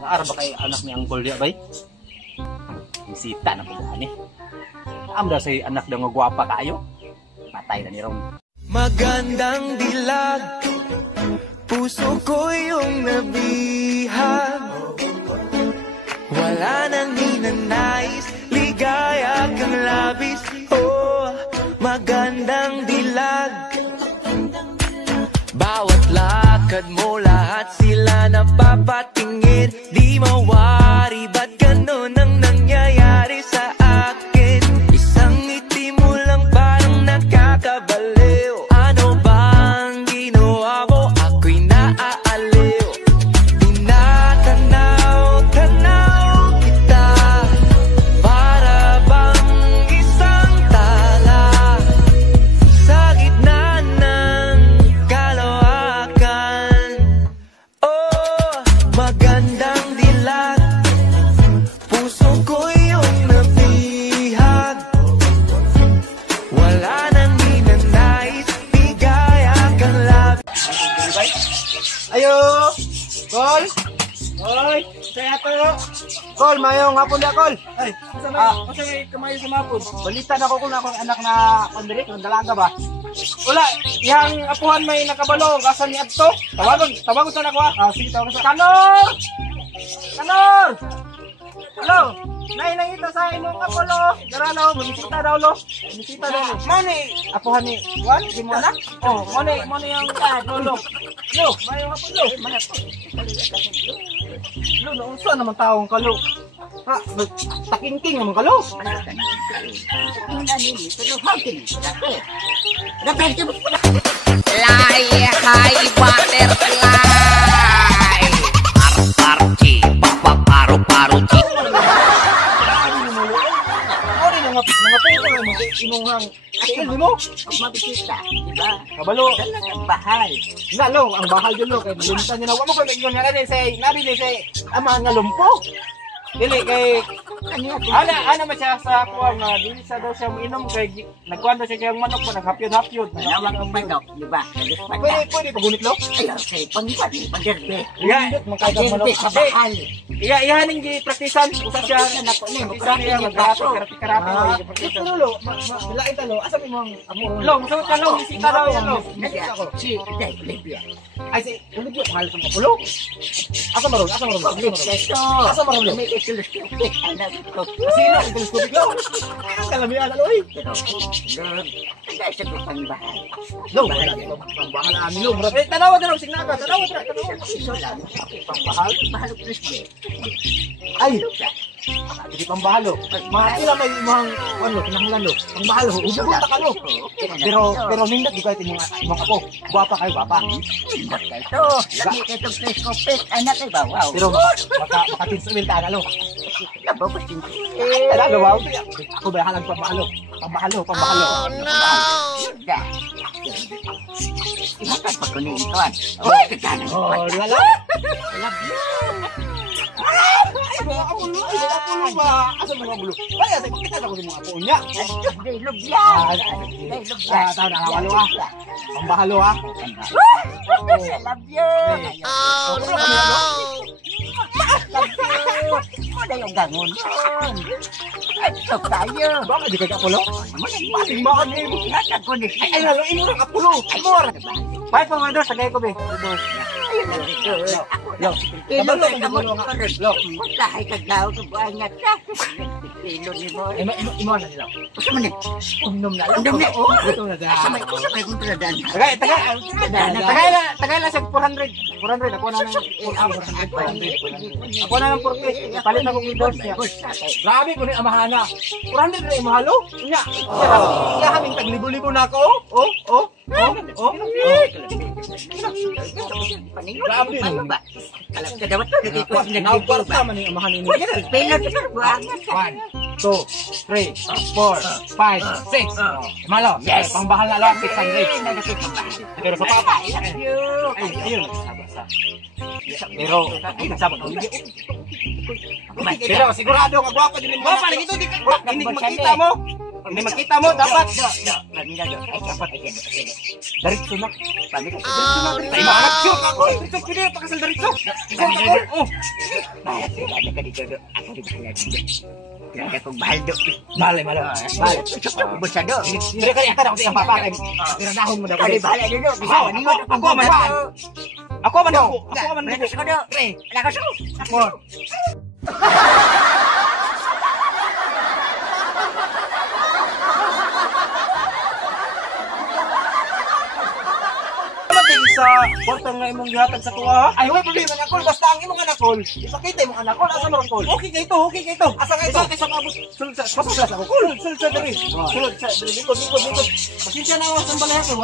Naara ba kay anak ni Uncle dia bay? Bisita na po gani. Amda say anak daw nga gwapa kayo. Patay na ni Ron. Magandang dilag, puso ko yung nabihag. Wala nang hinanais, ligaya kang labis. Oh, magandang dilag. Bawat lakad mo, lahat sila napapatingin. Di mawari, ba't ganun ang nangyayari sa akin? Isang ngiti mo lang parang nakakabaliw. Ano bang ginawa mo? Ako'y naaaliw. Tinatanaw-tanaw kita, para bang isang tala sa gitna ng kalawakan. Oh, magandang dilag, puso ko yung nabihag. Wala nang hinanais, bigaya kang labis. Ayo. Kol. Oy, saya to. Kol, mayong hapon da kol. Ay, asa may kamayo sa mapon. Balita na ko kung akong anak na pandiri, ng dalaga ba? Wala, yang apuhan may nakabalo, kasan ni adto. Tawagon sa nako. Sige, tawagon sa Kanor. Kanor. Hello. Nay ito sa imong kapolo. Darano, bumisita daw lo. Bumisita daw. Mani, apuhan ni Juan, di mo anak? Oh, mani yang lolo. Lo, mayo kapolo. Lo, naunsa naman taong kalo. Ha, takingking naman kalo. Fly high butterfly. Archi, paru-paru chi. Inuhang akin mo mabisita, di ba? Kabalo ang bahal. Nga lo, ang bahal yun lo kay lumtan niya na wa mo kay ingon nga ni say nabi ni say ama nga lumpo. Dili kay ana man siya sa kuha nga dili sa daw siya miinom kay nagkuan daw siya kay manok pa naghapyod-hapyod. Nawag ang manok, di ba? Pwede pagunit lo? Ay, okay, pangderbe. Iya, makay manok bahal. Iya ning gipraktisan usa siya na ko ni magbato karate. Pero lo, bilain ta lo, asa mo ang lo, musuot ka lo, bisita daw yan lo. Si Olivia. Ay si Olivia mahal sa kapulo. Asa maron? Asa maron? Asa maron lo? Sino ang teleskopik lo? Ang kalamian lo eh. Hindi siya ko pangbahal. Lo, pangbahal amin lo. Tanawa ka lo, signaga. Tanawa ka. Iso lang. Pangbahal. Bahal ko presyo. Ay, hindi pambahalo. Sila may imong ano, kinahanglan lo. Pambahalo, usabuta ka lo. Pero nindot di kayo imong ako. Guwapa kayo, guwapa. Nindot kayo. Lagi kayo itong teleskopik. Anak ay bawaw. Pero makatinsumin ka na lo. Nababas din ko. Talaga, wow. Ako ba halang pambahalo? Pambahalo. Oh, no! Ihakan pa ko ni Ituan. Oh, kaganan. Oh, lala. Love you. Ay, mga apulo ba? Asa mga apulo? Kaya sa makita ako sa mga apulo niya. Day lubya. Day lubya. Tayo na nakawalo ah. Pambahalo ah. Love you. Oh, no! Love you. Ano yung gangon yun? Ito tayo. Bakit di ka apulo? Maling maan eh. Natag ko ni siya. Ay, haluin mo ng apulo. Amor. Bye pa mga dos. Sagay ko be. Ayun na rin. Lo. Ilo na ito mo. Lo. Lahay kaglaw sa buhay nga. Ilo ni mo. Imo na nila. Gusto mo ni? Umnom na lang. Umnom na. Oo. Ito na dyan. Samay kong tuladaan. Tagay lang sa 400. 400. Ako na ng 400. Ako na ng 40. Palit akong i-dose niya. Grabe ko ni amahana. 400 na imahalo. Nya. Iya kaming taglibo-libo na ako. Oh. Grabe no. Alam ka daw ito. Nagparta man yung amahan ini. Pila ito sa buwan. 1, 2, 3, 4, 5, 6. Malo. Yes. Pangbahal na lang 600. Pero sa papa. Ayun. Pero ay nagsabot ko. Pero sigurado ka gwapa din mo. Gwapa lagi to di ka. Hindi makita mo. Hindi makita mo, dapat. Kanina do. Ay, dapat ay do. Diretso na. Paano ka? Ay, mahanap siya ka, Kol. Diretso, pwede na pakasal diretso. Ikaw ka, Kol. Oh. Bahal sila ka dito do. Ako di bahala dito. Grabe kong bahal do. Bale, bale. Bale. Busa do. Dire ka yata ako sa papa kay. Tiradahon mo daw. Kali bahala dito. Bisa Ako, maniwat ako man ako. Ako man ako. Ako man Ako ako. do. Pre, ala ka sa. Ako. Sa kwartang nga imong gihatag sa tuwa. Ay, wala problema nga, Kol. Basta ang imong anak, Kol. Ipakita imong anak, Kol. Asa mo ron, Kol? Okay ka ito, okay ka ito. Asa ka ito? Kaysa mabot. Sulod sa, pasok ako, Kol. Sulod sa dali. Sulod sa dali. Likod. Pasensya na ako sa balay ako.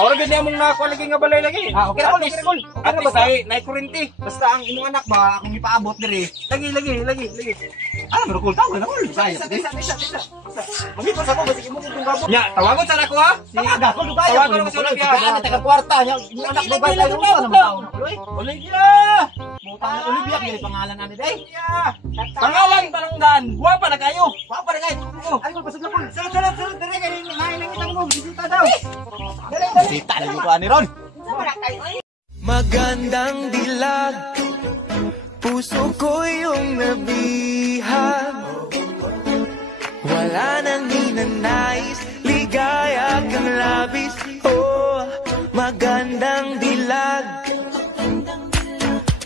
Maura gani among nakuha lagi nga balay lagi. Ah, okay na, Kol. Okay na, Kol. At least ay, nai-kurente. Basta ang imong anak ba, akong ipaabot diri. Lagi. Ah, pero Kol, tawag na, Kol. Isa. Magipas ako, basta imong itong gabot. Nya, tawagon sa ako, ha? Si Aga, Kol, tawagon ako sa Olivia. Ano, taga kwarta. Yung anak mo ba tayo sa naman tao na Kol? Olivia! Muta na Olivia, kaya pangalan na nila. Pangalan, palanggan. Guwapa na kayo. Guwapa na kayo. Ay, Kol, pasok na, Kol. Sunod. Dali, kaya ngayon lang kita mo. Bisita daw. Dali. Bisita na yung kuha ni Ron. Magandang dilag, puso ko yung nabihag. Wala nang hinanais, ligaya kang labis. Oh, magandang dilag,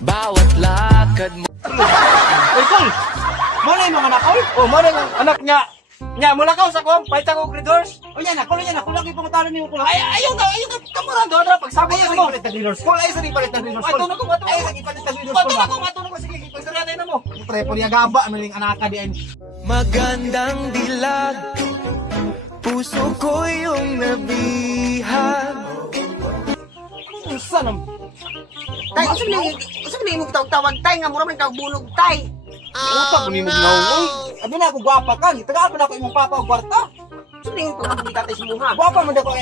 bawat lakad mo. Ay, Kol. Muna yung mga anak, Kol. O, muna yung anak niya. Nya, mula ka sa kong, pahit ako corridors. O yan na, Kol. Kung lagi pangutalan niyo, Kol. Ay, ayaw na, kamuran doon na. Pagsabot mo. Ayaw sa corridors, Kol. Ayaw sa corridors, Kol. Ayaw sa corridors, Kol. Matulog ko, sige. Pagsaranay na mo. Pre, po niya gaba, ano yung anak ka diyan. Magandang dilag, puso ko yung nabihag. Usa nam. Tay, usap na imong tawag tay nga mura man kag bunog tay. Utak ko ni mo ginaw. Abi na ako gwapa ka. Taga pa na ako imong papa og kwarta. Usap na imong pagbunika tay simuha. Gwapa mo daw ka.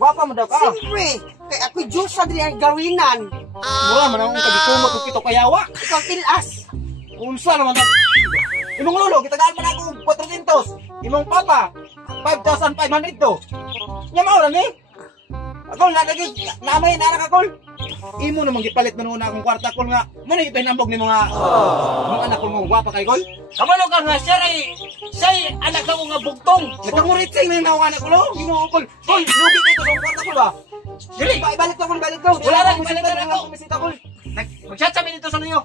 Gwapa mo daw ka. Siyempre, kay ako Diyos sa diri ang gawinan. Mura man akong tagitumot og kito kayawa. Ikaw tilas. Unsa naman ta? Imong lolo, gitagaan man ako og 400. Imong papa 5,500 to. Nya mao ra ni. Ako na lagi namay na ka, Kol. Imo namang gipalit man una akong kwarta, Kol, nga. Mo ni ipinambog ni mga anak ko mga gwapa kay, Kol. Kamano ka nga siya siya'y anak ka mo nga bugtong. Nagkamuritsing na yung mga anak ko, lo. Ginoo, Kol. Kol, lugi ko ito sa kwarta ko ba? Dili, ibalik ko, Kol, balik ko. Wala lang, Bisita ibalik na ko. ako, bisita, Kol. Mag-chat sa amin dito sa ninyo.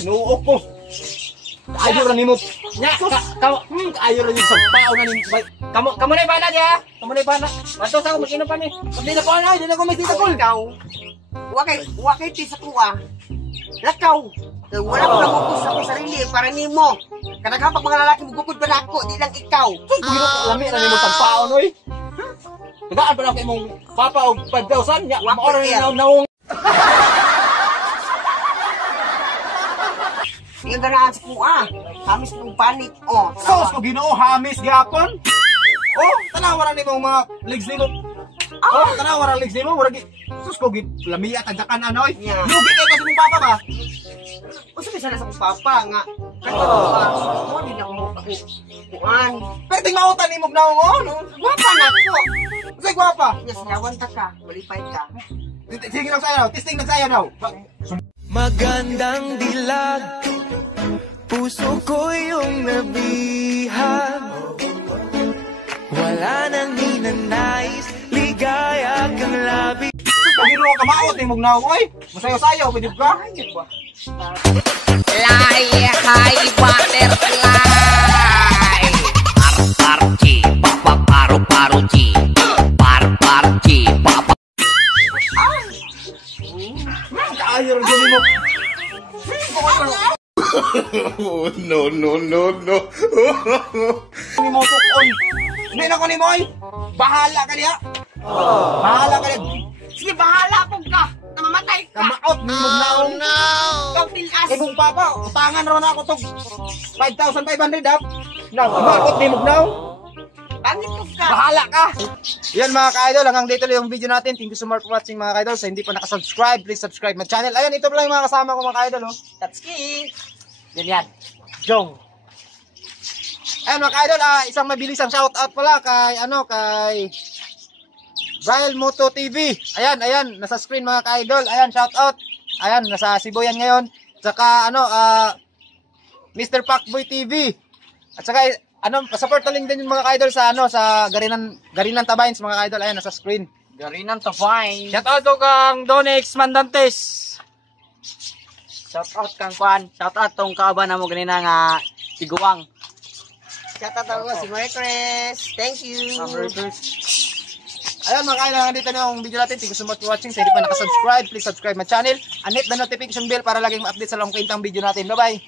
Inuok ko. Ayaw ra nimo. Nya, Ayaw ra nimo sa tao na nimo. kamo na ibana niya. Kamu na ibana. Matos ako, mag-inom pa ni. Hindi na ko na, hindi na ko bisita, Kol. Ikaw, wakay ti sa kuha. Lakaw. Kaya wala ko na bukus ako sarili para nimo. Kadaghan pag mga lalaki mugukod pa na ako, di lang ikaw. Ginoo ko lami ra nimo sa paon, oy. Tagaan pa na ako imong papa og 5,000 nya. Wako Maora niya. na naong. Yung ganaan sa kuha. Hamis mong panik. Oh, Sos ko Ginoo hamis gyapon. Oh, tanawa ra nimo mga legs nimo. Oh, tanawa ra legs nimo, murag sus ko gid lamiya tagdakan anoy. Yeah. Lugi kay kasi mong papa ba? Usa bisa na sa kong papa nga. Mo di na mo ako. Kuan. Pero ting mautan nimo gnaon. Gwapa na ko. Say gwapa. Yes, yawan ta ka. Malipay ka. Sige lang sayo, testing lang sayo daw. Magandang dilag, puso ko yung nabihag. Wala nang hinanais, ligaya kang labis. Pagiro ka maot nimo gnaon oy. Masayo-sayo pwede ka? Fly high butterfly. Par chi, papa paru chi. Par chi, papa. Kaayo ra gyud nimo. Oh, no, no, no, no. Ni mo tukon. Hindi na ko ni Moy. Bahala ka diha. Bahala ka diha. Sige, bahala ko ka. Namamatay ka. Kamaot ni mo gnaon. Ikaw tilas. Ibong papa, utangan ra na ako tog 5,500 dap. Na, kamaot ni mo gnaon. Pangit ko ka. Bahala ka. Yan mga ka-idol, hanggang dito lang yung video natin. Thank you so much for watching mga ka-idol. Sa hindi pa nakasubscribe, please subscribe my channel. Ayan, ito lang yung mga kasama ko mga ka-idol. Oh. Tatski. Yan. Jong. Ayan mga ka-idol, isang mabilisang shoutout pala kay Brian Moto TV. Ayan, nasa screen mga ka-idol. Ayan, shoutout. Ayan, nasa Cebu yan ngayon. Saka Mr. Pacboy TV. At saka support na link din yung mga ka-idol sa sa Garinan Tabayns mga ka-idol. Ayan, nasa screen. Garinan to fine. Shoutout to kang Donex Mandantes. Shoutout kang Kwan. Shoutout tong kaaba na mo ganina nga siguwang. Shoutout ako si Marie Chris. Thank you. Ayan mga kailangan dito na yung video natin. Thank you so much for watching. Sa hindi pa nakasubscribe, please subscribe my channel and hit the notification bell para laging ma-update sa lamang video natin. Bye bye!